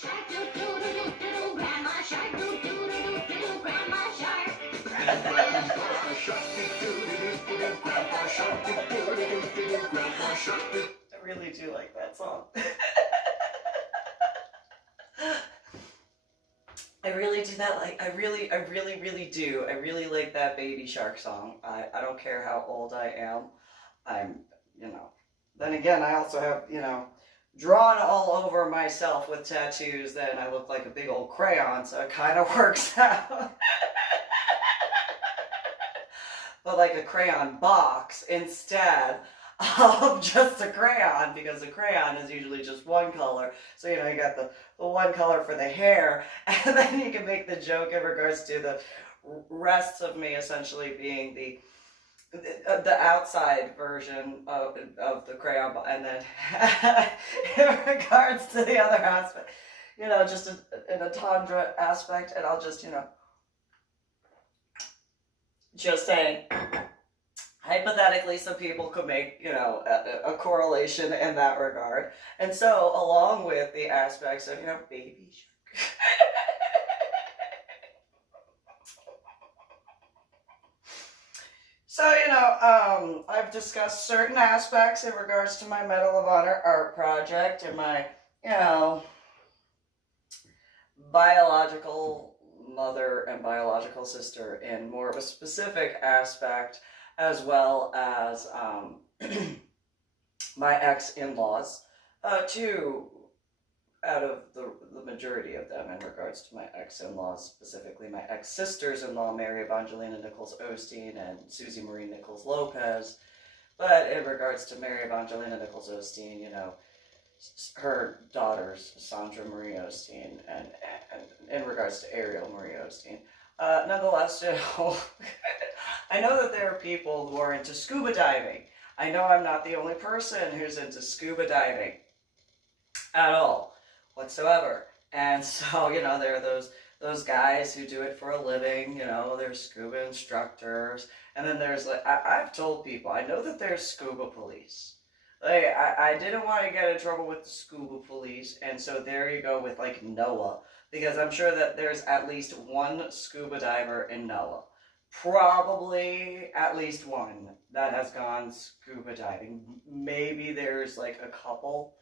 Shark doo doo doo doo doo, grandma shark doo doo doo doo doo, grandma shark. Grandma shark doo doo doo doo doo, grandma shark doo doo doo doo doo, grandma shark doo. I really do like that song. I really do that. Like, I really do. I really like that Baby Shark song. I don't care how old I am. I'm, you know. Then again, I also have, you know, drawn all over myself with tattoos. Then I look like a big old crayon, so it kind of works out. But like a crayon box instead of just a crayon, because a crayon is usually just one color. So, you know, you got the one color for the hair, and then you can make the joke in regards to the rest of me essentially being the outside version of the crayon, and then in regards to the other aspect, you know, just an entendre aspect, and I'll just, you know, just saying, hypothetically, some people could make, you know, a correlation in that regard. And so, along with the aspects of, you know, Baby Shark. So, you know, I've discussed certain aspects in regards to my Medal of Honor art project and my, you know, biological mother and biological sister in more of a specific aspect, as well as my ex-in-laws, two out of the majority of them in regards to my ex-in-laws, specifically my ex-sisters-in-law, Mary Evongelina Nichols Osteen and Susie Marie Nichols Lopez. But in regards to Mary Evongelina Nichols Osteen, you know, her daughters, Sondra Marie Osteen, and in regards to Ariel Marie Osteen. Nonetheless, you know, I know that there are people who are into scuba diving. I know I'm not the only person who's into scuba diving at all, whatsoever. And so, you know, there are those guys who do it for a living, you know, there's scuba instructors, and then there's, like, I've told people, I know that there's scuba police. Like, I didn't want to get in trouble with the scuba police, and so there you go with, like, NOAA, because I'm sure that there's at least one scuba diver in NOAA. Probably at least one that has gone scuba diving. Maybe there's, like, a couple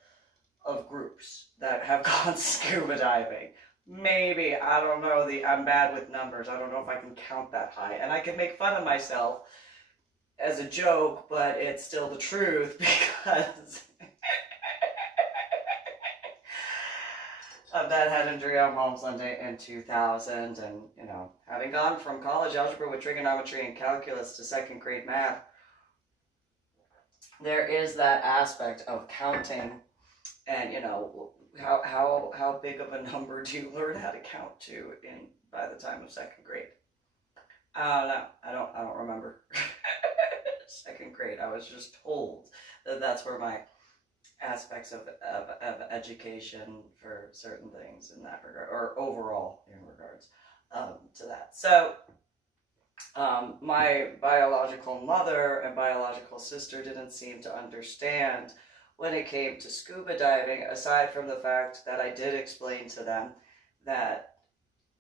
of groups that have gone scuba diving. Maybe, I don't know, I'm bad with numbers. I don't know if I can count that high, and I can make fun of myself as a joke, but it's still the truth, because of that head injury on Palm Sunday in 2000, and, you know, having gone from college algebra with trigonometry and calculus to second grade math, there is that aspect of counting, and, you know, how big of a number do you learn how to count to by the time of second grade? I don't know. I don't remember. Second grade, I was just told that that's where my aspects of education for certain things in that regard, or overall in regards to that. So my biological mother and biological sister didn't seem to understand when it came to scuba diving, aside from the fact that I did explain to them that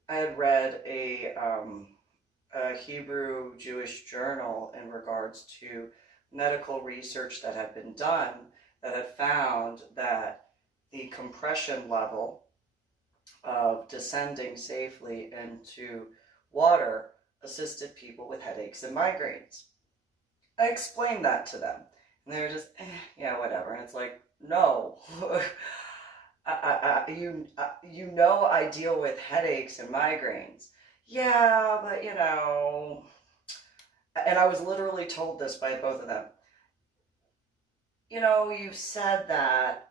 I had read a Hebrew Jewish journal in regards to medical research that had been done that had found that the compression level of descending safely into water assisted people with headaches and migraines. I explained that to them, and they were just, yeah, whatever. And it's like, no, you know I deal with headaches and migraines. Yeah, but, you know, and I was literally told this by both of them. You know, you've said that,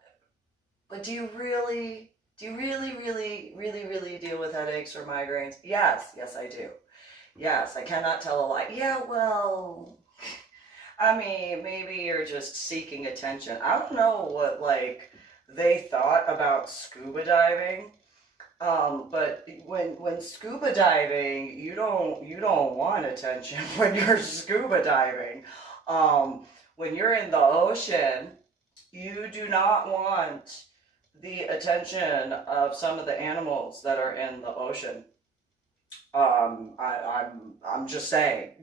but do you really deal with headaches or migraines? Yes, I do. Yes, I cannot tell a lie. Yeah, well, I mean, maybe you're just seeking attention. I don't know what, like, they thought about scuba diving. But when scuba diving, you don't want attention when you're scuba diving. When you're in the ocean, you do not want the attention of some of the animals that are in the ocean. I'm just saying.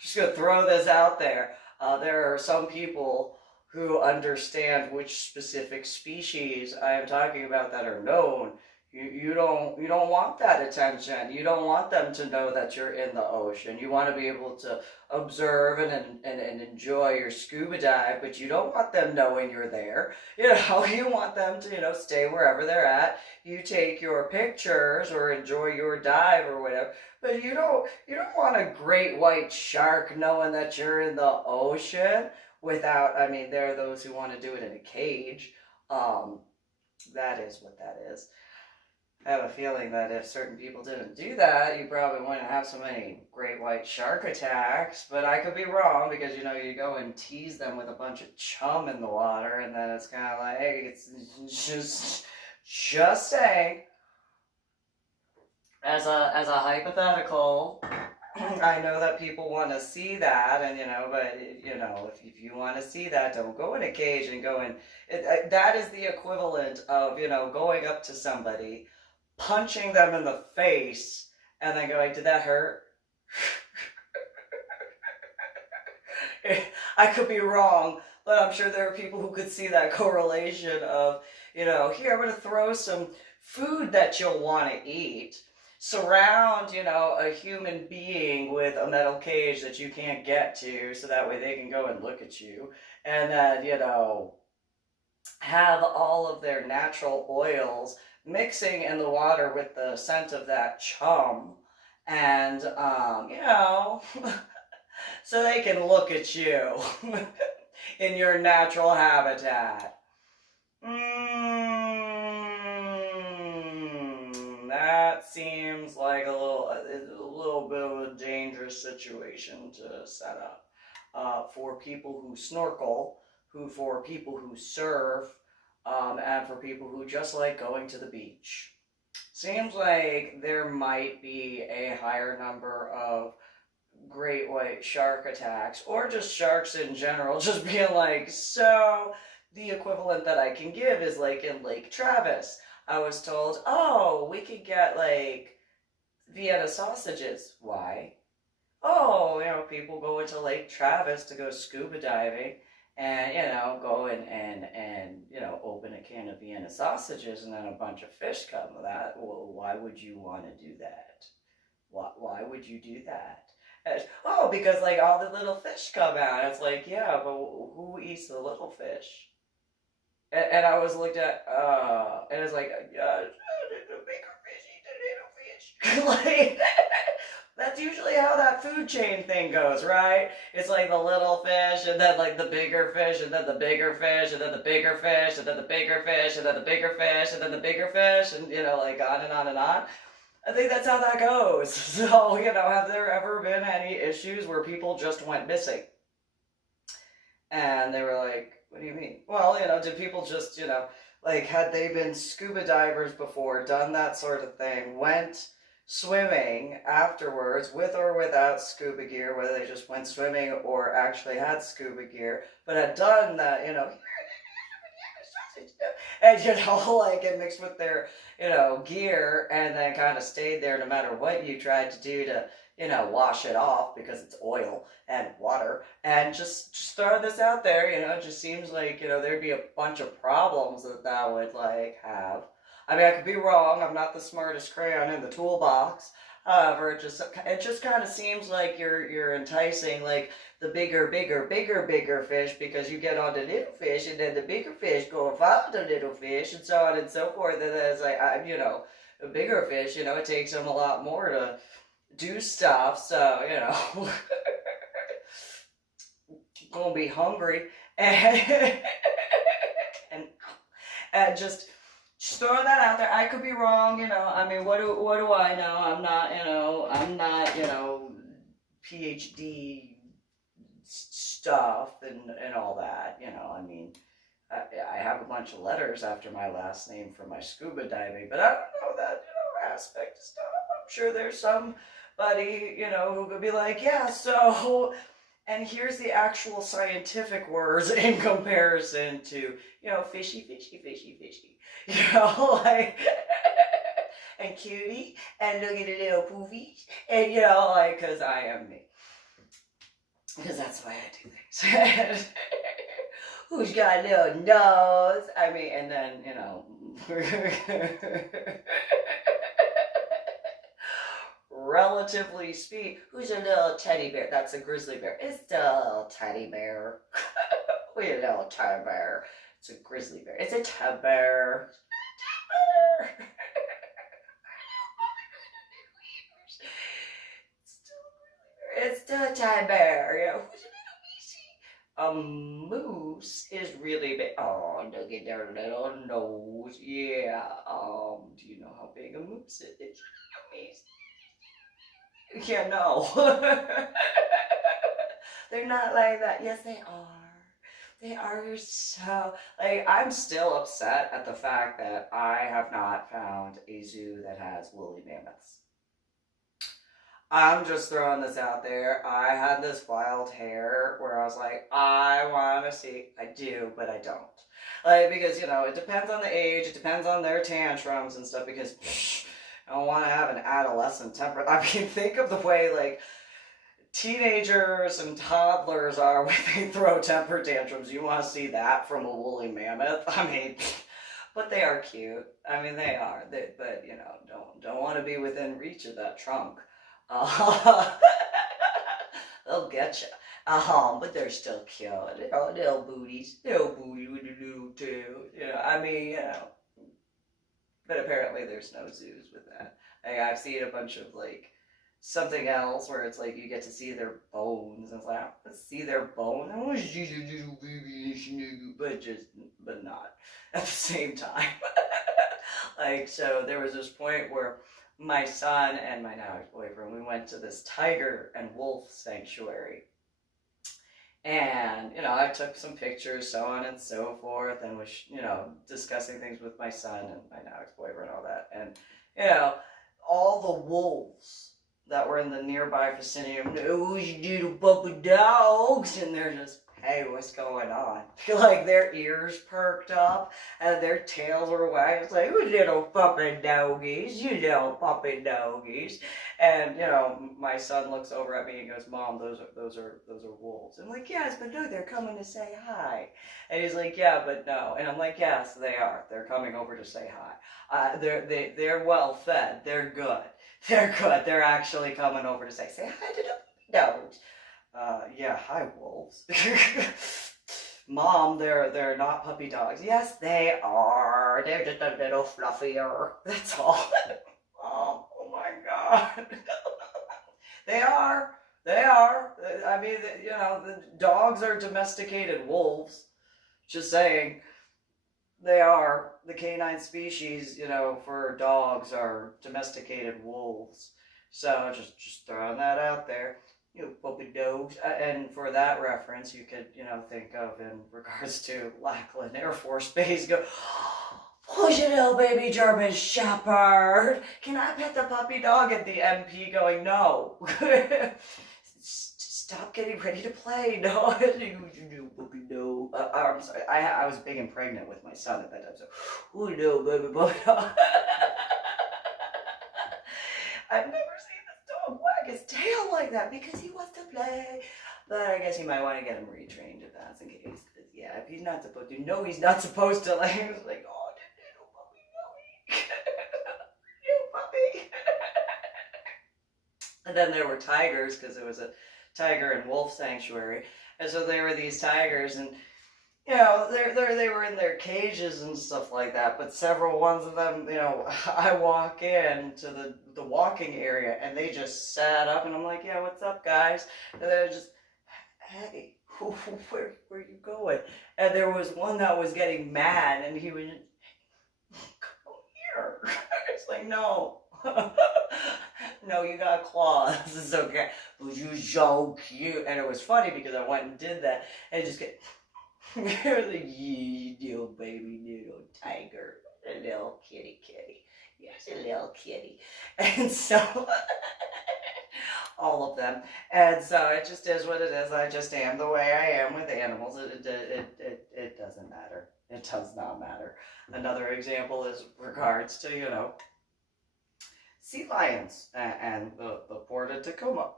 Just gonna throw this out there. There are some people who understand which specific species I am talking about that are known. You don't want that attention. You don't want them to know that you're in the ocean. You want to be able to observe and enjoy your scuba dive, but you don't want them knowing you're there. You know, you want them to, you know, stay wherever they're at. You take your pictures or enjoy your dive or whatever, but you don't want a great white shark knowing that you're in the ocean without, I mean, there are those who want to do it in a cage. That is what that is. I have a feeling that if certain people didn't do that, you probably wouldn't have so many great white shark attacks. But I could be wrong because, you know, you go and tease them with a bunch of chum in the water, and then it's kind of like, hey, it's just saying. As a hypothetical, I know that people want to see that, and, you know, but, you know, if you want to see that, don't go in a cage and go in. That is the equivalent of, you know, going up to somebody, punching them in the face, and then going, did that hurt? I could be wrong, but I'm sure there are people who could see that correlation of, you know, here, I'm going to throw some food that you'll want to eat. Surround, you know, a human being with a metal cage that you can't get to, so that way they can go and look at you. And then, you know, have all of their natural oils mixing in the water with the scent of that chum, and you know, so they can look at you in your natural habitat. That seems like a little bit of a dangerous situation to set up for people who snorkel, for people who surf, and for people who just like going to the beach. Seems like there might be a higher number of great white shark attacks, or just sharks in general, just being like, so the equivalent that I can give is like in Lake Travis. I was told, oh, we could get like Vienna sausages. Why? Oh, you know, people go into Lake Travis to go scuba diving, and, you know, go and you know, open a can of Vienna sausages, and then a bunch of fish come with that. Well, why would you want to do that? Why would you do that? And, oh, because, like, all the little fish come out. It's like, yeah, but who eats the little fish? And I was looked at, and it's like, the bigger fish eat the little fish. Like, that's usually how that food chain thing goes, right? It's like the little fish, and then like the bigger fish, and then the bigger fish, and then the bigger fish, and then the bigger fish, and then the bigger fish, and then the bigger fish, and, you know, like on and on and on. I think that's how that goes. So, you know, have there ever been any issues where people just went missing? And they were like, what do you mean? Well, you know, did people just, you know, like, had they been scuba divers before, done that sort of thing, went swimming afterwards with or without scuba gear, whether they just went swimming or actually had scuba gear, but had done that, you know, and, you know, like, it mixed with their, you know, gear, and then kind of stayed there no matter what you tried to do to, you know, wash it off, because it's oil and water. And just throw this out there, you know, it just seems like, you know, there'd be a bunch of problems that would, like, have. I mean, I could be wrong. I'm not the smartest crayon in the toolbox. However, it just kind of seems like you're enticing, like, the bigger fish, because you get on the little fish, and then the bigger fish go and follow the little fish, and so on and so forth. And then it's like, you know, a bigger fish, you know, it takes them a lot more to do stuff, so, you know, gonna be hungry, and just throw that out there. I could be wrong, you know. I mean, what do I know? I'm not, you know, PhD stuff and all that, you know. I mean, I have a bunch of letters after my last name for my scuba diving, but I don't know that, you know, aspect of stuff. I'm sure there's somebody, you know, who could be like, yeah, so And here's the actual scientific words in comparison to, fishy, fishy, fishy, fishy. Like, and cutie, and look at the little poofies, and like, because I am me. Because that's the way I do things. Who's got a little nose? I mean, and then, relatively speak, who's a little teddy bear? That's a grizzly bear. It's the little teddy bear. Who's a little teddy bear? It's a grizzly bear. It's a teddy bear. It's the teddy bear. Who's a little moose is really big. Oh, look at their little nose. Yeah. Do you know how big a moose is? It's amazing. Yeah, no. They're not like that. Yes, they are. They are so, like, I'm still upset at the fact that I have not found a zoo that has woolly mammoths. I'm just throwing this out there. I had this wild hair where I was like, I want to see. I do, but I don't. Like, because, it depends on the age. It depends on their tantrums and stuff, because I don't want to have an adolescent temper. I mean, think of the way, like, teenagers and toddlers are when they throw temper tantrums. You want to see that from a woolly mammoth? I mean, but they are cute. I mean, they are. But, don't want to be within reach of that trunk. They'll get you. But they're still cute. Little booties. Little booty with a little tail. I mean, But apparently there's no zoos with that. Like, I've seen a bunch of, like, something else where it's like you get to see their bones. And it's like, let's see their bones. I want to see the little baby snuggle, but not at the same time. Like, so there was this point where my son and my now ex-boyfriend, we went to this tiger and wolf sanctuary. And, I took some pictures, so on and so forth, and was, discussing things with my son and my now ex-boyfriend and all that. And, all the wolves that were in the nearby vicinity of those little puppy dogs, and they're just, hey, what's going on? Like, their ears perked up, and their tails were wagging. It's like, you little puppy doggies, you little puppy doggies. And, my son looks over at me and goes, Mom, those are wolves. I'm like, yes, but no, they're coming to say hi. And he's like, yeah, but no. And I'm like, yes, they are. They're coming over to say hi. They're well fed. They're good. They're good. They're actually coming over to say hi to the dogs. Yeah, hi, wolves. Mom, they're not puppy dogs. Yes, they are. They're just a little fluffier. That's all. Oh my God. They are. I mean, the dogs are domesticated wolves. Just saying. They are. The canine species, for dogs are domesticated wolves. So just throwing that out there. Puppy dogs. And for that reference, you could, think of in regards to Lackland Air Force Base, go, who's your little baby German Shepherd? Can I pet the puppy dog? And the MP going, no. Stop getting ready to play. No, you puppy dog. I'm sorry. I was big and pregnant with my son at that time, so, oh no, baby puppy dog. I've never seen this dog wag his tail like that because he wants to play. But I guess you might want to get him retrained if that's the case. Because, yeah, if he's not supposed to, no, he's not supposed to. Like, he was like, oh, little puppy. Little puppy. And then there were tigers because it was a tiger and wolf sanctuary. And so there were these tigers, and they were in their cages and stuff like that, but several ones of them, I walk in to the walking area, and they just sat up, and I'm like, yeah, what's up, guys? And they're just, hey, where are you going? And there was one that was getting mad, and he was just, come here. It's like, no. No, you got claws. This is okay. But you're so cute. And it was funny because I went and did that, and just get... You're the little baby, little tiger, a little kitty. Yes, a little kitty. And so, all of them. And so it just is what it is. I just am the way I am with animals. It doesn't matter. It does not matter. Another example is regards to, you know, sea lions and the Port of Tacoma.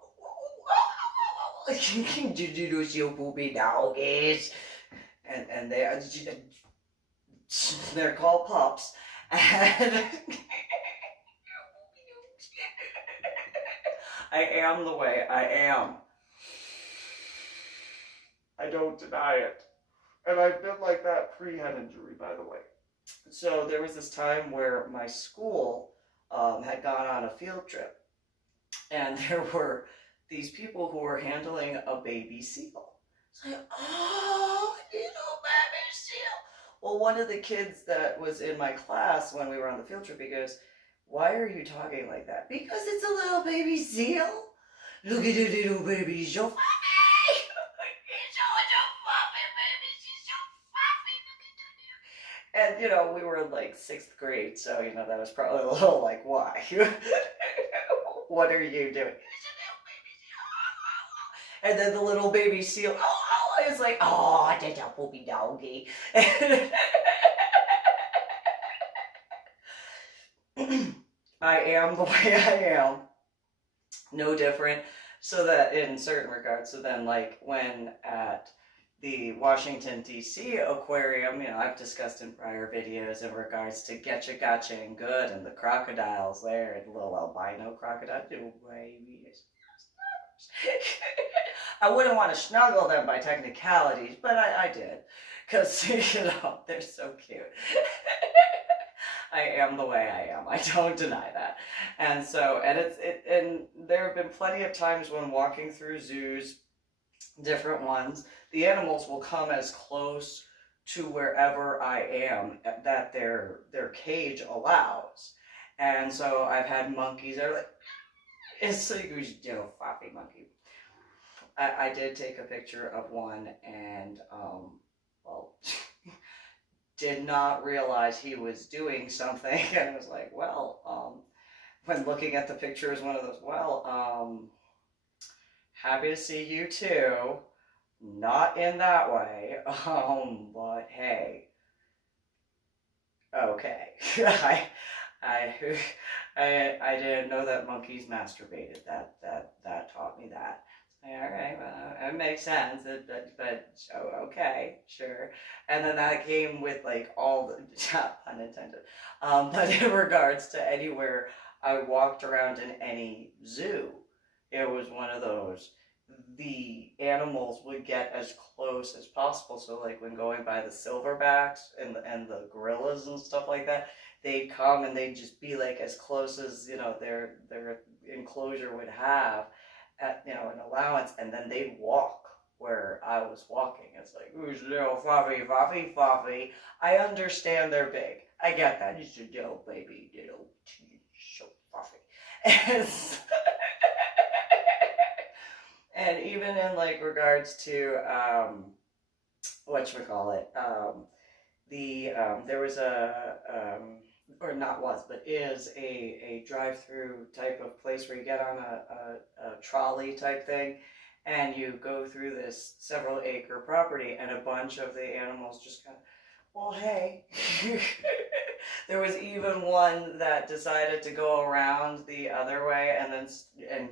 Did you do your poopy doggies? And they're called pups. And I am the way I am. I don't deny it. And I've been like that pre-head injury, by the way. So there was this time where my school had gone on a field trip. And there were these people who were handling a baby seal. It's like, oh, little baby seal. Well, one of the kids that was in my class when we were on the field trip, he goes, why are you talking like that? Because it's a little baby seal. Look at the little baby, so fluffy. He's so fluffy, baby. She's so fluffy. Look at the little. And, you know, we were in like 6th grade, so, you know, that was probably a little like, why? What are you doing? And then the little baby seal, it's like, oh, that's a poopy doggy. I am the way I am. No different. So that in certain regards, so then like when at the Washington, DC Aquarium, you know, I've discussed in prior videos in regards to Getcha, Gotcha, and Good and the crocodiles there, and little albino crocodile, little babies. I wouldn't want to snuggle them by technicalities, but I did. Because, you know, they're so cute. I am the way I am. I don't deny that. And so, and there have been plenty of times when walking through zoos, different ones, the animals will come as close to wherever I am that their cage allows. And so I've had monkeys that are like, it's like, you know, floppy monkey. I did take a picture of one and, well, did not realize he was doing something. And I was like, well, when looking at the picture is one of those, well, happy to see you too. Not in that way, but hey, okay. I didn't know that monkeys masturbated. That taught me that. All right, well, it makes sense, but oh, okay, sure. And then that came with like all the, pun intended, but in regards to anywhere I walked around in any zoo, it was one of those, the animals would get as close as possible. So like when going by the silverbacks and the gorillas and stuff like that, they'd come and they'd just be like as close as, you know, their enclosure would have. At, you know, an allowance, and then they'd walk where I was walking. It's like, who's little fluffy. I understand they're big. I get that. It's a little baby, little so fluffy. And even in like regards to whatchamacallit, there was or not was, but is a drive-through type of place where you get on a trolley type thing and you go through this several acre property and a bunch of the animals just kind of, well, hey. There was even one that decided to go around the other way and then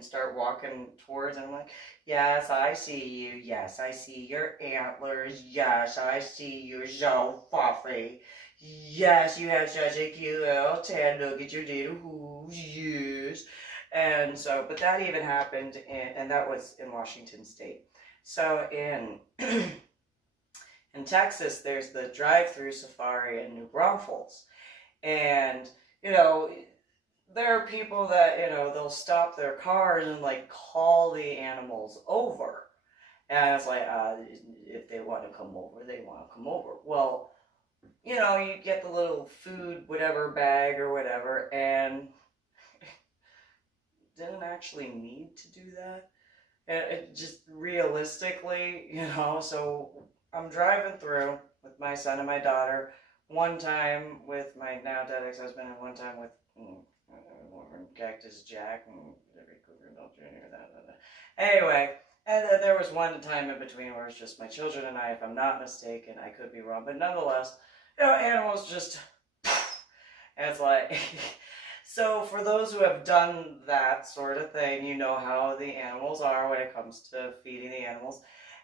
start walking towards, and I'm like, yes, I see you. Yes, I see your antlers. Yes, I see you, so fluffy. Yes, you have such a cute little tail. Look at your little hooves. Yes. And so, but that even happened and that was in Washington State. So in Texas, there's the Drive Thru Safari in New Braunfels. And, you know, there are people that, you know, they'll stop their cars and like call the animals over. And it's like, if they want to come over, they want to come over. Well, you know, you get the little food, whatever bag or whatever, and didn't actually need to do that. And it just realistically, you know, so I'm driving through with my son and my daughter, one time with my now dead ex-husband, and one time with Reverend Cactus Jack and Kuykendall Jr. Anyway, and then there was one time in between where it's just my children and I, if I'm not mistaken. I could be wrong, but nonetheless, you know, animals just, and it's like, so for those who have done that sort of thing, you know how the animals are when it comes to feeding the animals.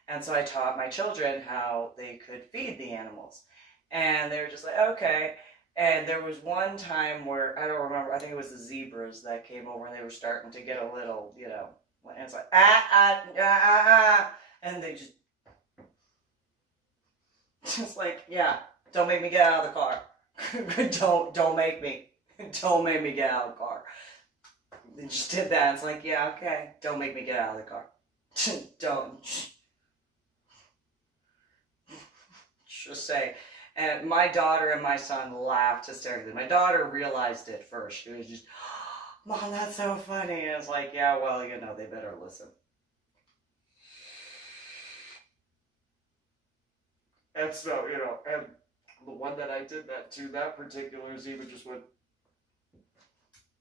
And so I taught my children how they could feed the animals. And they were just like, okay. And there was one time where, I don't remember, I think it was the zebras that came over and they were starting to get a little, you know, and it's like, and they just like, yeah, don't make me get out of the car. don't make me get out of the car. They just did that. It's like, yeah, okay, don't make me get out of the car. Don't. Just say. And my daughter and my son laughed hysterically. My daughter realized it first. She was just, Mom, that's so funny. And it's like, yeah, well, you know, they better listen. And so, you know, and the one that I did that to, that particular zebra just went,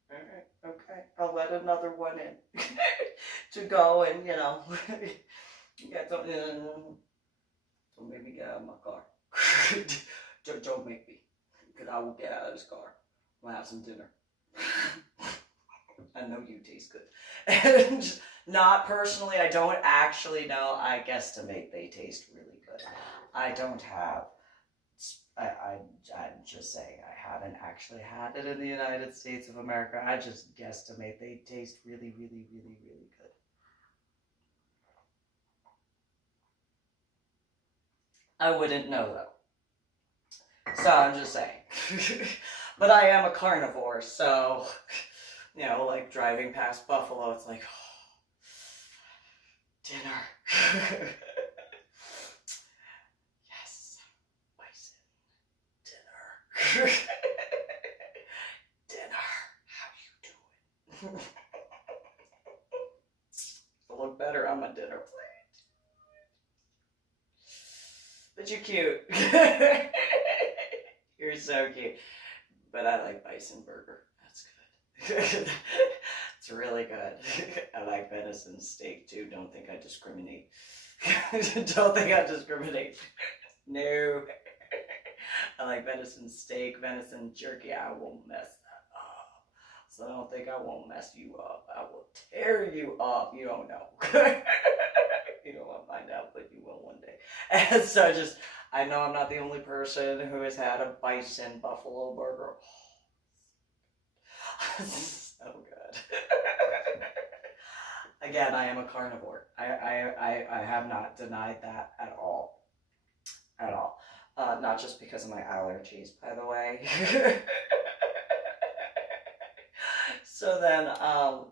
all right, okay, I'll let another one in to go and, you know, get something. Don't make me get out of my car. Don't make me, because I will get out of this car. We'll have some dinner. I know you taste good. And just, not personally, I don't actually know. I guesstimate they taste really good. I don't have, I'm just saying, I haven't actually had it in the United States of America. I just guesstimate they taste really, really, really, really good. I wouldn't know though. So I'm just saying. But I am a carnivore, so, you know, like driving past buffalo, it's like, oh, dinner. Yes, bison, dinner. Dinner, how you doing? It'll look better on my dinner plate. But you're cute. You're so cute. But I like bison burger. That's good. It's really good. I like venison steak too. Don't think I discriminate. Don't think I discriminate. No. I like venison steak, venison jerky. I won't mess that up. So I don't think I won't mess you up. I will tear you up. You don't know. You don't want to find out, but you will one day. And so just, I know I'm not the only person who has had a bison buffalo burger. So good. Again, I am a carnivore. I have not denied that at all. At all. Not just because of my allergies, by the way. So then,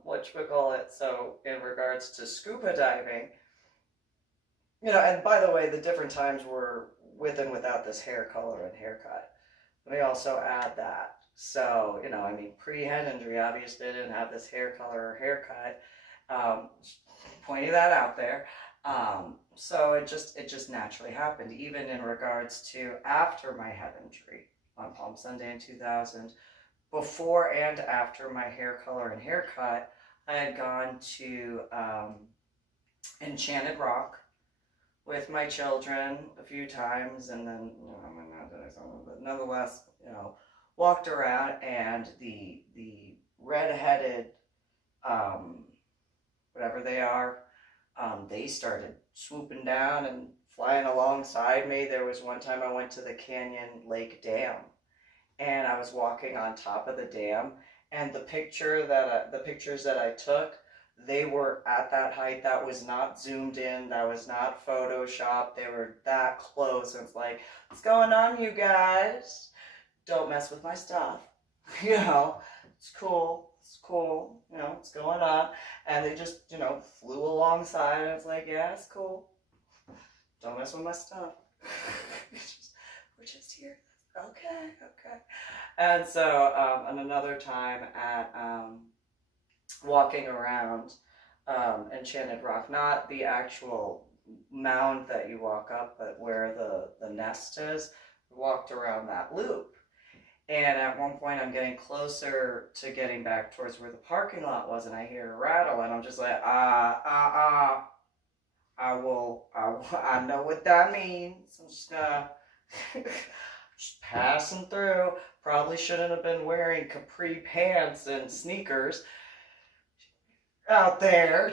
whatchamacallit, so in regards to scuba diving, you know, and by the way, the different times were with and without this hair color and haircut. Let me also add that. So, you know, I mean, pre-head injury, obviously didn't have this hair color or haircut. Pointing that out there. So it just naturally happened, even in regards to after my head injury on Palm Sunday in 2000. Before and after my hair color and haircut, I had gone to Enchanted Rock with my children a few times, and then, you know, but nonetheless, you know, walked around, and the red-headed, whatever they are, they started swooping down and flying alongside me. There was one time I went to the Canyon Lake Dam, and I was walking on top of the dam, and the pictures that I took, they were at that height. That was not zoomed in. That was not photoshopped. They were that close. And it's like, what's going on, you guys? Don't mess with my stuff. You know, it's cool. It's cool. You know, what's going on? And they just, you know, flew alongside. And it's like, yeah, it's cool. Don't mess with my stuff. We're just here. Okay, okay. And so, and another time at walking around Enchanted Rock, not the actual mound that you walk up, but where the nest is, we walked around that loop. And at one point, I'm getting closer to getting back towards where the parking lot was, and I hear a rattle, and I'm just like, I know what that means. I'm just gonna, just passing through. Probably shouldn't have been wearing capri pants and sneakers out there.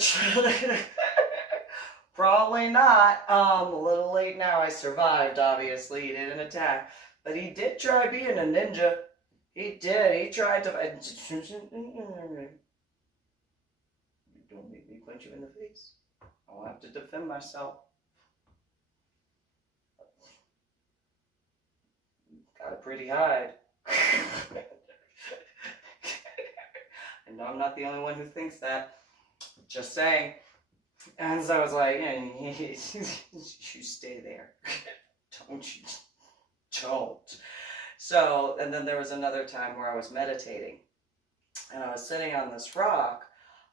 Probably not. A little late now. I survived, obviously. He didn't attack. But he did try being a ninja. He did. He tried to... Don't make me punch you in the face. I'll have to defend myself. Got a pretty hide. I know I'm not the only one who thinks that. Just saying. And so I was like, you stay there. Don't you? Don't. So, and then there was another time where I was meditating. And I was sitting on this rock,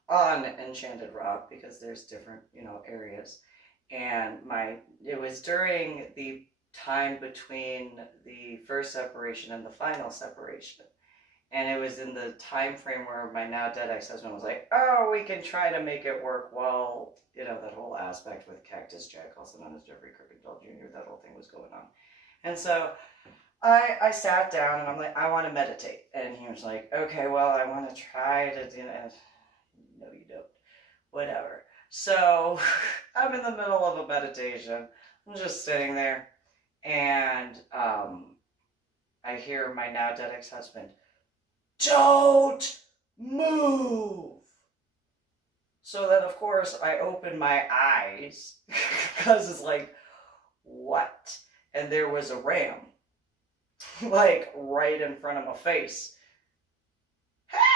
on Enchanted Rock, because there's different, areas. And it was during the time between the first separation and the final separation. And it was in the time frame where my now dead ex-husband was like, oh, we can try to make it work. Well, that whole aspect with Cactus Jack, also known as Jeffrey Kuykendall Jr., that whole thing was going on. And so I sat down and I'm like, I want to meditate. And he was like, okay, well, I want to try to do it. No, you don't. Whatever. So I'm in the middle of a meditation. I'm just sitting there. And I hear my now dead ex-husband, don't move. So then, of course, I open my eyes because it's like, what? And there was a ram, like right in front of my face.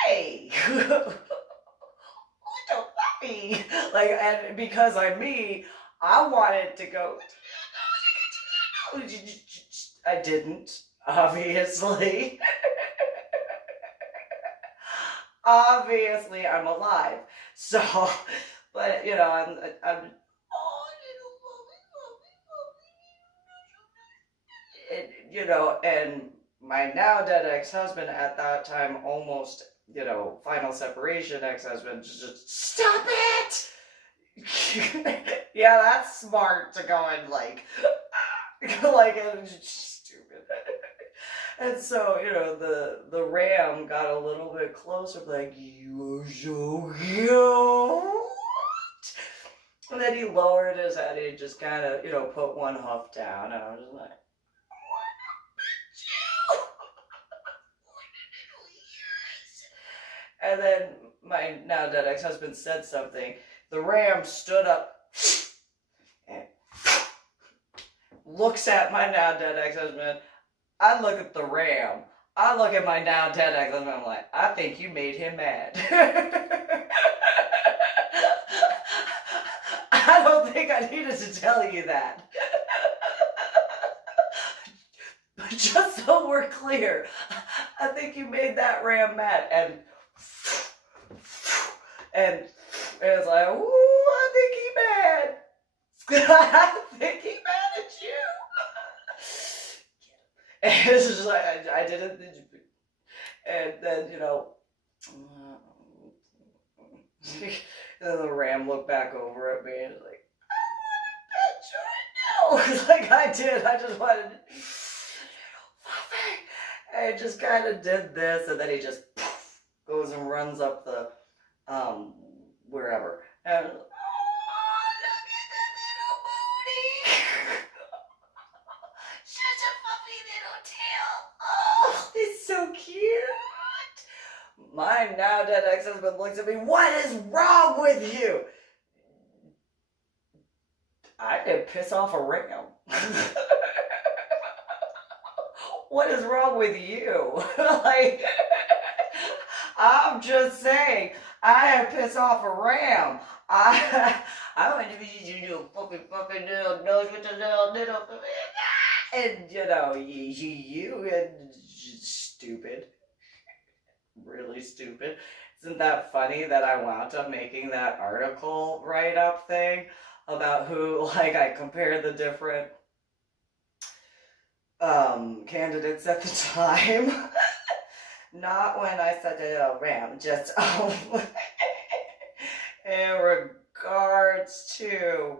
Hey, what the puppy? Like, and because I'm me, I wanted to go. I didn't, obviously. Obviously, I'm alive. So, but I'm and my now dead ex-husband at that time, almost, final separation ex-husband, just stop it. Yeah, that's smart to go and like stupid. And so, the ram got a little bit closer, like, you are so cute. And then he lowered his head, and he just kind of, put one hoof down, and I was just like, and then my now dead ex-husband said something. The ram stood up and looks at my now dead ex-husband. I look at the ram. I look at my now dead ex-husband. I'm like, I think you made him mad. I don't think I needed to tell you that. But just so we're clear, I think you made that ram mad. And it's like, ooh, I think he mad. I think he mad at you. And it's just like, I didn't, and then, and then the ram looked back over at me and was like, I want to pet you right now. Like I did, I just wanted to, and just kind of did this, and then he just goes and runs up the, wherever, and look at that little booty. Such a fluffy little tail. Oh, it's so cute. My now dead ex-husband looks at me. What is wrong with you? I didn't piss off a ram. What is wrong with you? Like, I'm just saying, I had pissed off a ram. I want to be you fucking little nose with the little and you stupid, really stupid. Isn't that funny that I wound up making that article write-up thing about who, like, I compared the different candidates at the time. Not when I said a ram, just in regards to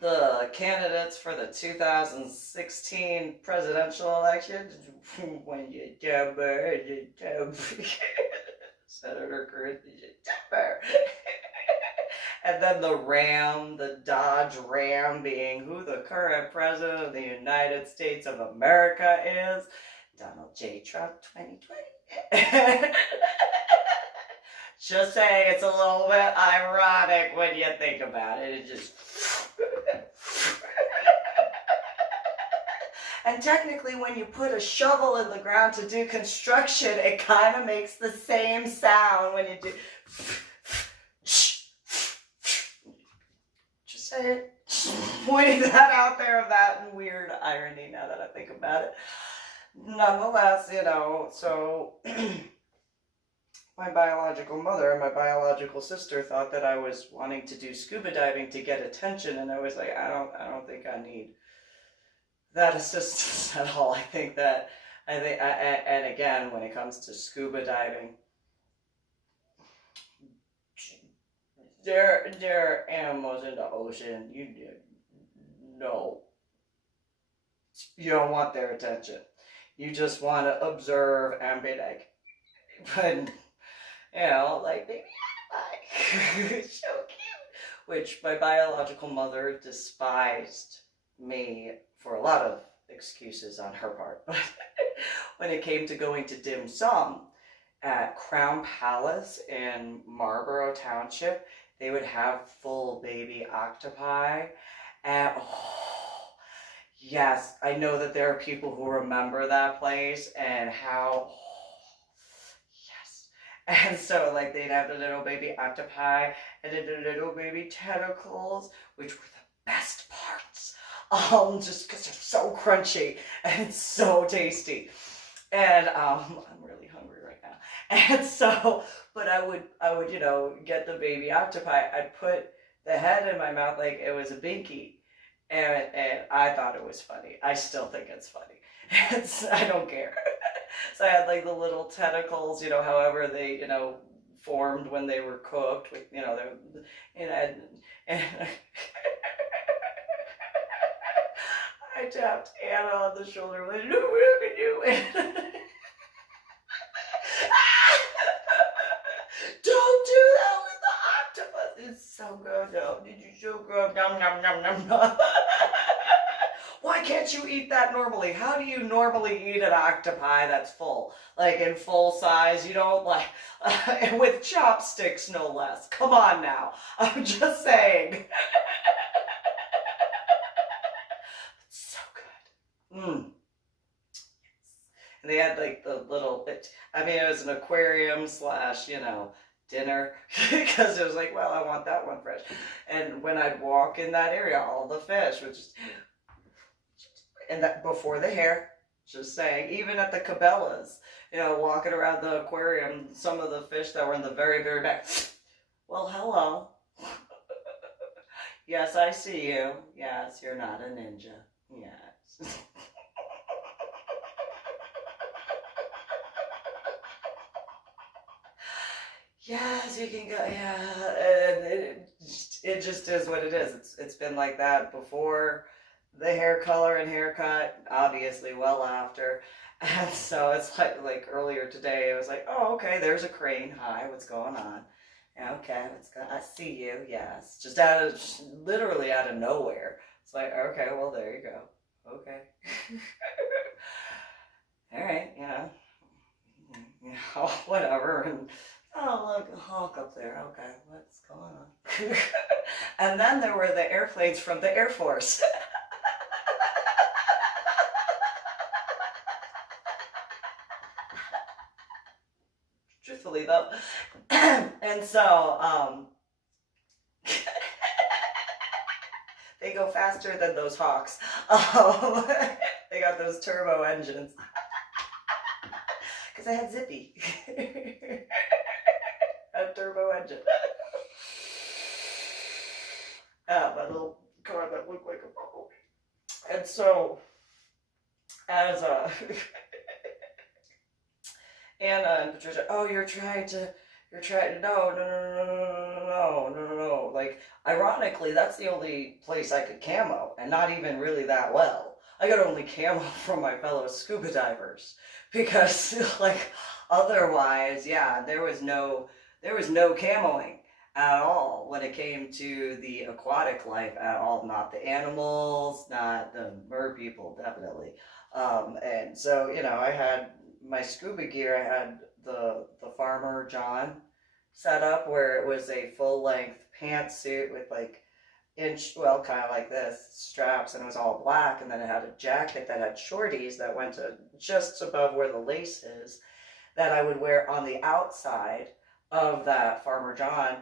the candidates for the 2016 presidential election. When you jumper, Senator Cruz, jumper. And then the Ram, the Dodge Ram, being who the current president of the United States of America is, Donald J. Trump 2020. Just saying, it's a little bit ironic when you think about it. It just... And technically, when you put a shovel in the ground to do construction, it kind of makes the same sound when you do... Just saying. Pointing that out there of that weird irony now that I think about it. Nonetheless, you know, so... My biological mother and my biological sister thought that I was wanting to do scuba diving to get attention, and I was like, I don't think I need that assistance at all. And again, when it comes to scuba diving, there are animals in the ocean. No, you don't want their attention. You just want to observe and be like, but. You know, like, baby, so cute. Which my biological mother despised me for a lot of excuses on her part. But when it came to going to dim sum at Crown Palace in Marlborough Township, they would have full baby octopi. And, oh, yes, I know that there are people who remember that place and how... And so, like, they'd have the little baby octopi and then the little baby tentacles, which were the best parts. Just because they're so crunchy and so tasty. And I'm really hungry right now. And so, but I would, you know, get the baby octopi. I'd put the head in my mouth like it was a binky, and I thought it was funny. I still think it's funny. I don't care. So I had like the little tentacles, you know, however they, you know, formed when they were cooked with, you know, and I tapped Anna on the shoulder, like, look what I can do. Don't do that with the octopus. It's so good. No, did you so good? Nom nom nom nom nom. Why can't you eat that normally? How do you normally eat an octopi that's full? Like in full size, you don't like, with chopsticks no less. Come on now. I'm just saying. It's so good. Yes. And they had like the little, it was an aquarium / you know, dinner, because it was like, well, I want that one fresh. And when I'd walk in that area, all the fish would just... And that before the hair, just saying, even at the Cabela's, you know, walking around the aquarium, some of the fish that were in the very, very back, well, hello. Yes, I see you. Yes, you're not a ninja. Yes. Yes, you can go, yeah. And it just is what it is. It's been like that before the hair color and haircut, obviously well after. And so it's like earlier today, it was like, oh, okay, there's a crane. Hi, what's going on? Okay, I see you, yes. Just literally out of nowhere. It's like, okay, well, there you go. Okay. All right, yeah. Whatever. And, oh, look, a hawk up there. Okay, what's going on? And then there were the airplanes from the Air Force. Truthfully, though. And so, they go faster than those hawks. They got those turbo engines. Because I had Zippy. A turbo engine. My little car that looked like a bubble. And so, as Anna and Patricia, oh, you're trying to, no, no, no, no, no, no, no, no, no. Like, ironically, that's the only place I could camo, and not even really that well. I could only camo from my fellow scuba divers because, like, otherwise, yeah, there was no camoing at all when it came to the aquatic life at all. Not the animals, not the merpeople, definitely. And so, you know, I had my scuba gear. I had the Farmer John set up where it was a full length pantsuit with like well, kind of like this straps, and it was all black, and then it had a jacket that had shorties that went to just above where the lace is, that I would wear on the outside of that Farmer John,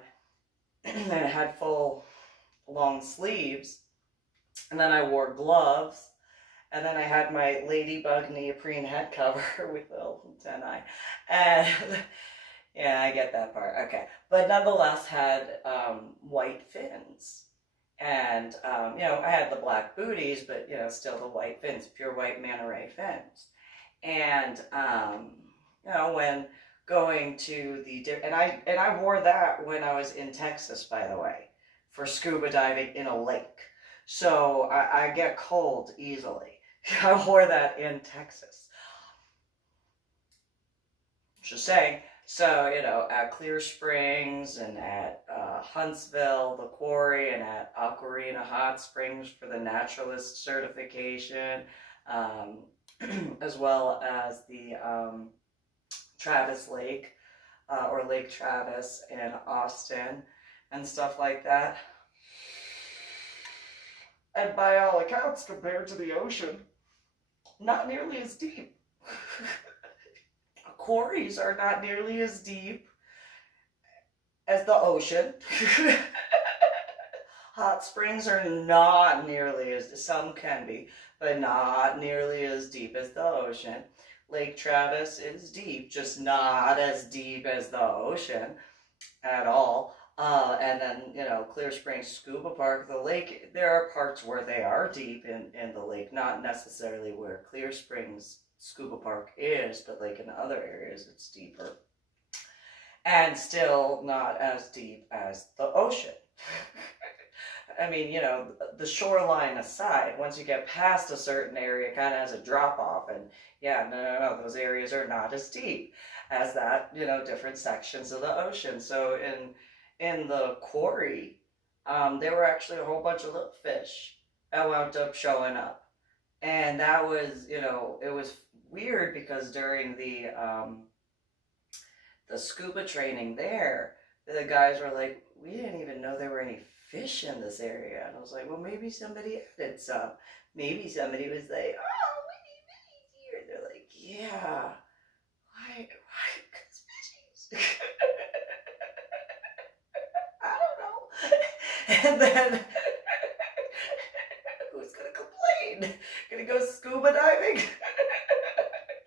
and it had full long sleeves, and then I wore gloves, and then I had my ladybug neoprene head cover with the antennae, and yeah, I get that part, okay, but nonetheless had white fins. And, you know, I had the black booties, but, you know, still the white fins, pure white manta ray fins. And, you know, when going to the, and I wore that when I was in Texas, by the way, for scuba diving in a lake. So I get cold easily. I wore that in Texas. Just saying. So, you know, at Clear Springs and at Huntsville, the Quarry, and at Aquarina Hot Springs for the naturalist certification, as well as the Travis Lake, or Lake Travis in Austin, and stuff like that. And by all accounts, compared to the ocean, not nearly as deep. Quarries are not nearly as deep as the ocean. Hot springs are not nearly as, some can be, but not nearly as deep as the ocean. Lake Travis is deep, just not as deep as the ocean at all. And then, you know, Clear Springs Scuba Park, the lake, there are parts where they are deep in the lake, not necessarily where Clear Springs Scuba Park is, but like in other areas it's deeper. And still not as deep as the ocean. I mean, you know, the shoreline aside, once you get past a certain area, it kind of has a drop off, and yeah, no, those areas are not as deep as that, you know, different sections of the ocean. So in the quarry, there were actually a whole bunch of little fish that wound up showing up. And that was, you know, it was weird because during the scuba training there, the guys were like, we didn't even know there were any fish in this area. And I was like, well, maybe somebody added some. Maybe somebody was like, oh, maybe here. They're like, yeah. Why? Because fishies. I don't know. And then, who's going to complain? Going to go scuba diving?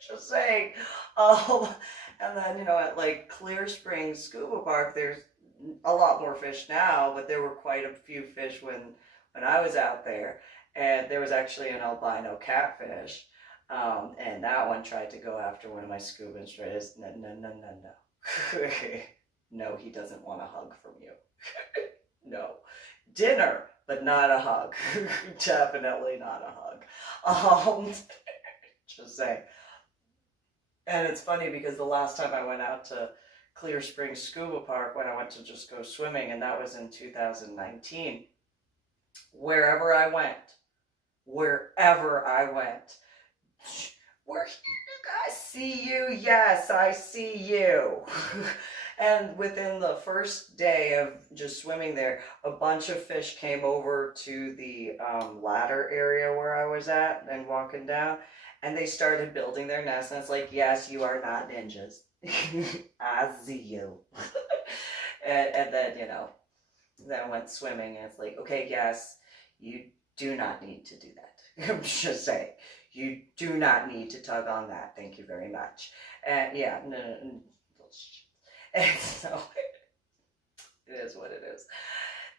Just saying. And then, you know, at like Clear Springs Scuba Park, there's a lot more fish now, but there were quite a few fish when I was out there. And there was actually an albino catfish, and that one tried to go after one of my scuba instructors. No. No, he doesn't want a hug from you. No. Dinner, but not a hug. Definitely not a hug. Just saying. And it's funny because the last time I went out to Clear Springs Scuba Park, when I went to just go swimming, and that was in 2019, wherever I went, we're here, I see you, yes, I see you. And within the first day of just swimming there, a bunch of fish came over to the ladder area where I was at and walking down, and they started building their nests, and it's like, yes, you are not ninjas. I see you. and then, you know, then I went swimming, and it's like, okay, yes, you do not need to do that. I'm just saying, you do not need to tug on that. Thank you very much. And yeah, no. And so it is what it is.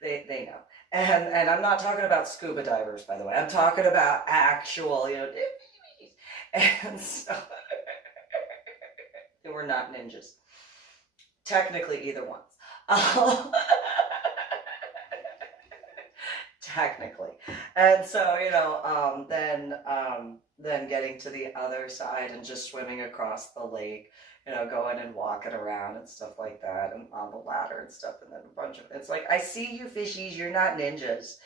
They know. And I'm not talking about scuba divers, by the way. I'm talking about actual, you know, And so they were not ninjas. Technically, either ones. Technically. And so, you know, then getting to the other side and just swimming across the lake, you know, going and walking around and stuff like that, and on the ladder and stuff, and then a bunch of, it's like, I see you fishies, you're not ninjas.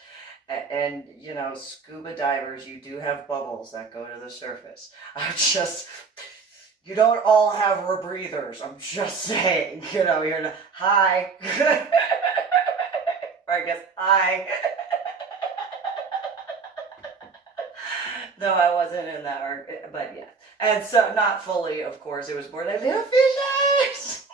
And, you know, scuba divers, you do have bubbles that go to the surface. I'm just, you don't all have rebreathers. I'm just saying, you know, you're not, hi. Or I guess, hi. No, I wasn't in that arc, but yeah. And so, not fully, of course, it was more like, little fishes.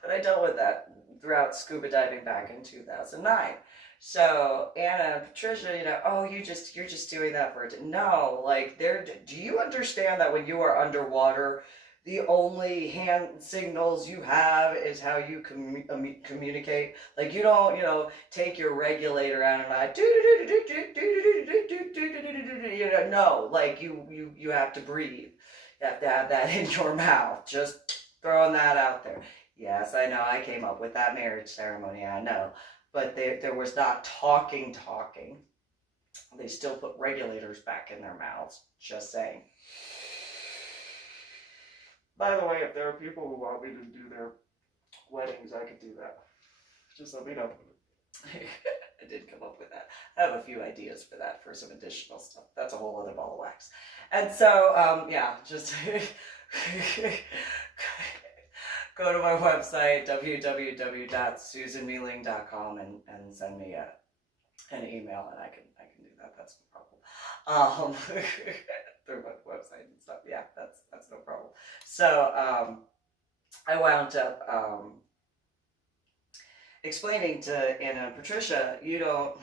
But I dealt with that throughout scuba diving back in 2009. So Anna and Patricia, you know, oh, you're just doing that for it. No, like, do you understand that when you are underwater, the only hand signals you have is how you communicate? Like, you don't, you know, take your regulator out and like, you know, no, like, you have to breathe. You have to have that in your mouth. Just throwing that out there. Yes, I know, I came up with that marriage ceremony, I know. But there was not talking. They still put regulators back in their mouths, just saying. By the way, if there are people who want me to do their weddings, I could do that. Just let me know. I did come up with that. I have a few ideas for that, for some additional stuff. That's a whole other ball of wax. And so, yeah, just go to my website, www.susanmeeling.com, and send me an email, and I can do that. That's no problem. Through my website and stuff. Yeah, that's no problem. So I wound up explaining to Anna and Patricia, you don't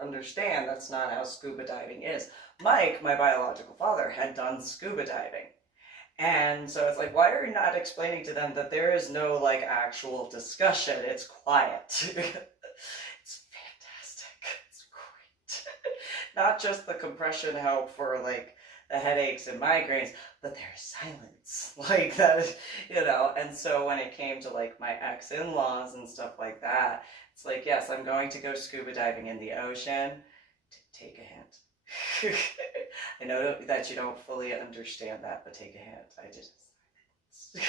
understand, that's not how scuba diving is. Mike, my biological father, had done scuba diving. And so it's like, why are you not explaining to them that there is no, like, actual discussion? It's quiet. It's fantastic. It's great. Not just the compression help for, like, the headaches and migraines, but there's silence. Like, that, you know. And so when it came to, like, my ex-in-laws and stuff like that, it's like, yes, I'm going to go scuba diving in the ocean. Take a hint. I know that you don't fully understand that, but take a hint. I did silence.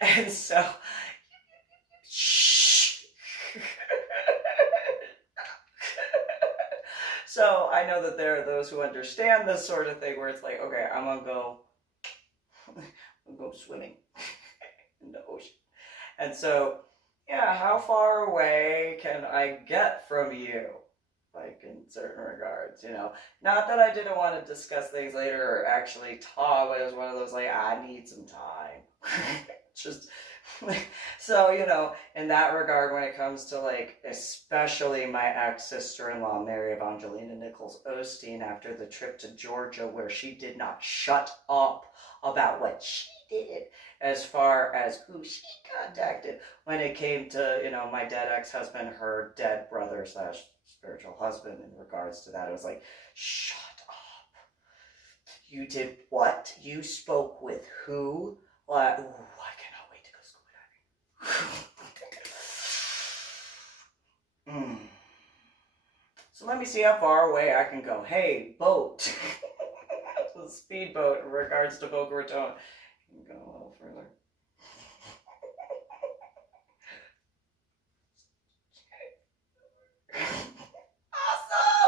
Quiet. And so, so I know that there are those who understand this sort of thing, where it's like, okay, I'm gonna go swimming in the ocean. And so, yeah, how far away can I get from you? Like, in certain regards, you know. Not that I didn't want to discuss things later or actually talk, but it was one of those, like, I need some time. Just, so, you know, in that regard, when it comes to, like, especially my ex-sister-in-law, Mary Evongelina Nichols Osteen, after the trip to Georgia, where she did not shut up about what she did, as far as who she contacted when it came to, you know, my dead ex-husband, her dead brother / spiritual husband. In regards to that, it was like, shut up. You did what? You spoke with who? What? Ooh, I cannot wait to go scuba diving. So let me see how far away I can go. Hey, boat. The speedboat in regards to Boca Raton. You can go a little further.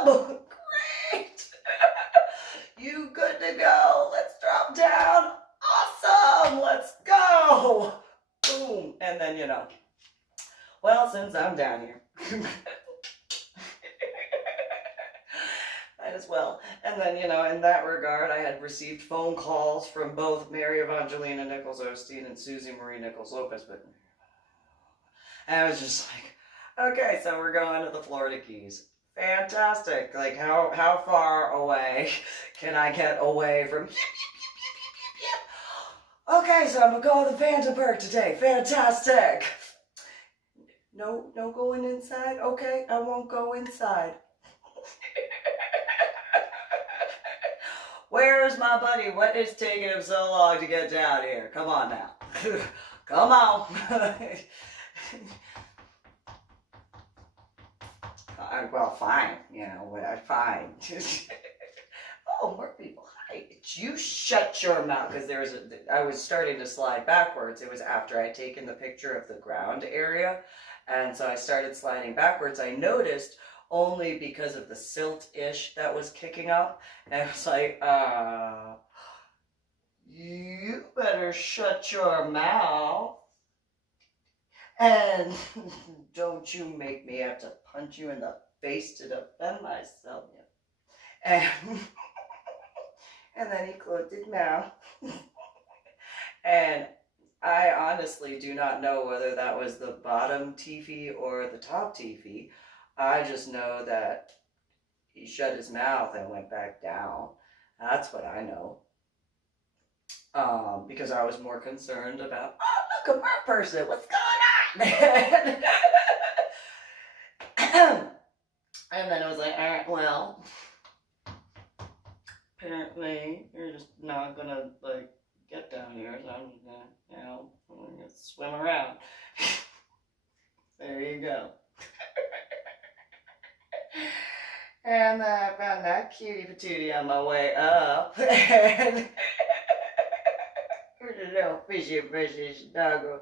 Awesome! Great! You good to go? Let's drop down. Awesome! Let's go! Boom! And then, you know, well, since I'm down here, might as well. And then, you know, in that regard, I had received phone calls from both Mary Evongelina Nichols Osteen and Susie Marie Nichols Lopez, but I was just like, okay, so we're going to the Florida Keys. Fantastic. Like, how far away can I get away from... Okay, so I'm going to go to the Vandenberg today. Fantastic. No going inside? Okay, I won't go inside. Where's my buddy? What is taking him so long to get down here? Come on now. Come on. Well, fine. You know, fine. Oh, Merpeople, hi. You shut your mouth, because I was starting to slide backwards. It was after I'd taken the picture of the ground area, and so I started sliding backwards. I noticed, only because of the silt-ish that was kicking up, and I was like, you better shut your mouth, and don't you make me have to punch you in the face to defend myself. And and then he closed his mouth. And I honestly do not know whether that was the bottom teepee or the top teepee. I just know that he shut his mouth and went back down. That's what I know. Because I was more concerned about, oh, look, a mer person, what's going on? And then I was like, all right, well, apparently you're just not gonna like get down here, so I'm just gonna, you know, I'm gonna swim around. There you go. And I found that cutie patootie on my way up. And a little fishy doggo.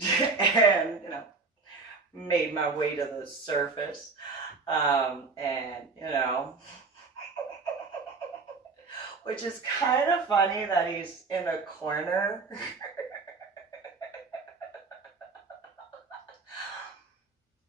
And, you know, made my way to the surface. And, you know, which is kind of funny that he's in a corner.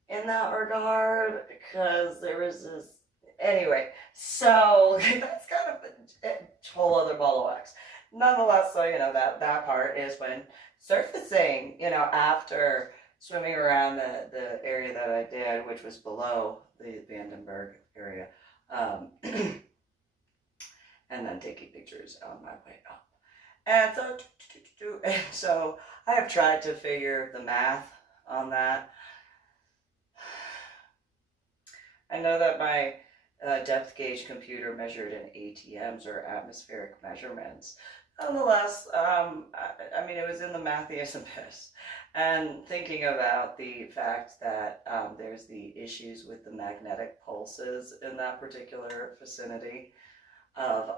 In that regard, because there was this, anyway, so that's kind of a whole other ball of wax. Nonetheless, so, you know, that part is when surfacing, you know, after swimming around the area that I did, which was below the Vandenberg area, and then taking pictures on my way up. And so I have tried to figure the math on that. I know that my depth gauge computer measured in ATMs, or atmospheric measurements. Nonetheless, I mean, it was in the mathiest abyss. And thinking about the fact that there's the issues with the magnetic pulses in that particular vicinity of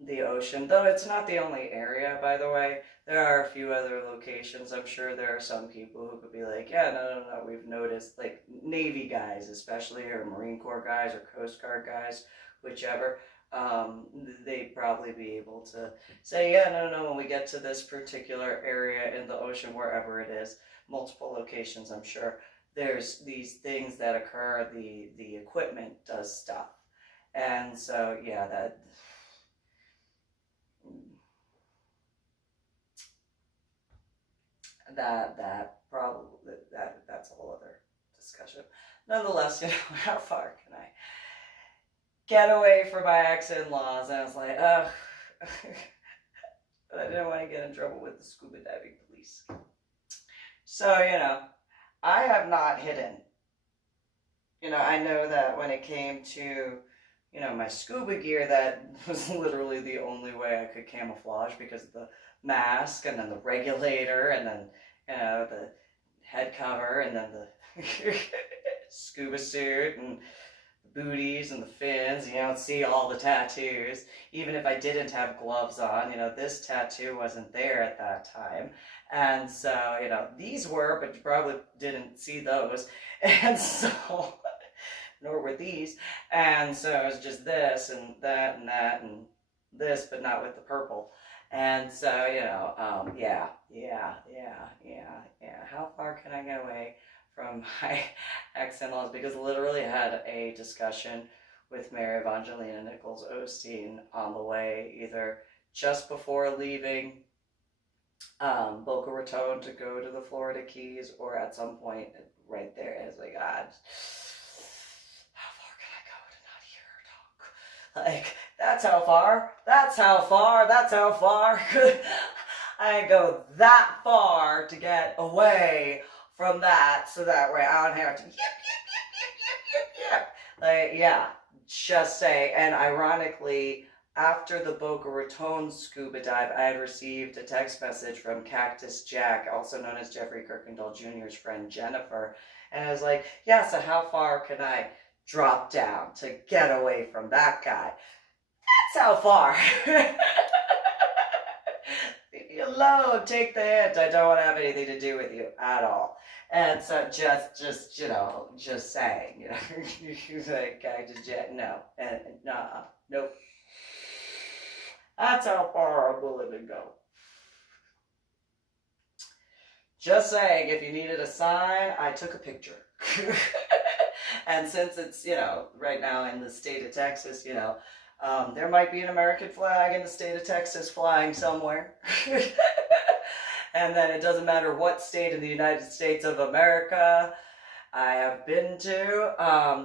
the ocean, though it's not the only area, by the way. There are a few other locations. I'm sure there are some people who could be like, yeah, no, we've noticed, like Navy guys especially, or Marine Corps guys, or Coast Guard guys, whichever. They'd probably be able to say, yeah, no, when we get to this particular area in the ocean, wherever it is, multiple locations, I'm sure, there's these things that occur, the equipment does stuff. And so, yeah, that's a whole other discussion. Nonetheless, you know, how far can I get away from my ex-in-laws? And I was like, ugh. But I didn't want to get in trouble with the scuba diving police. So, you know, I have not hidden. You know, I know that when it came to, you know, my scuba gear, that was literally the only way I could camouflage, because of the mask, and then the regulator, and then, you know, the head cover, and then the scuba suit, and the booties, and the fins. You don't see all the tattoos. Even if I didn't have gloves on, you know, this tattoo wasn't there at that time. And so, you know, these were, but you probably didn't see those. And so, nor were these. And so it was just this, and that, and this, but not with the purple. And so, you know, yeah. How far can I get away from my ex-in-laws? Because literally I had a discussion with Mary Evongelina Nichols Osteen on the way, either just before leaving Boca Raton to go to the Florida Keys, or at some point right there. And it's like, God, how far can I go to not hear her talk? Like, that's how far, that's how far, that's how far. I go that far to get away from that, so that way I don't have to yip. Like, yeah, just say. And ironically, after the Boca Raton scuba dive, I had received a text message from Cactus Jack, also known as Jeffrey Kuykendall Jr.'s friend Jennifer. And I was like, yeah, so how far can I drop down to get away from that guy? That's how far. Leave me alone. Take the hint. I don't want to have anything to do with you at all. And so just you know, just saying, you know, like no, and nah, nope. That's how far I'm willing to go. Just saying, if you needed a sign, I took a picture. And since it's, you know, right now in the state of Texas, you know, there might be an American flag in the state of Texas flying somewhere. And then it doesn't matter what state in the United States of America I have been to,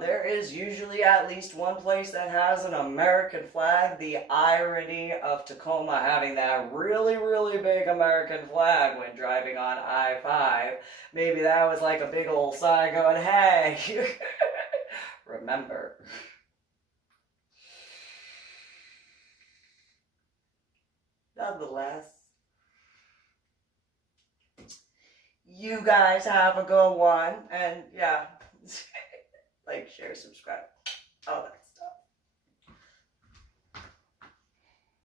there is usually at least one place that has an American flag. The irony of Tacoma having that really, really big American flag when driving on I-5. Maybe that was like a big old sign going, hey, remember. Nonetheless, you guys have a good one, and yeah, like, share, subscribe.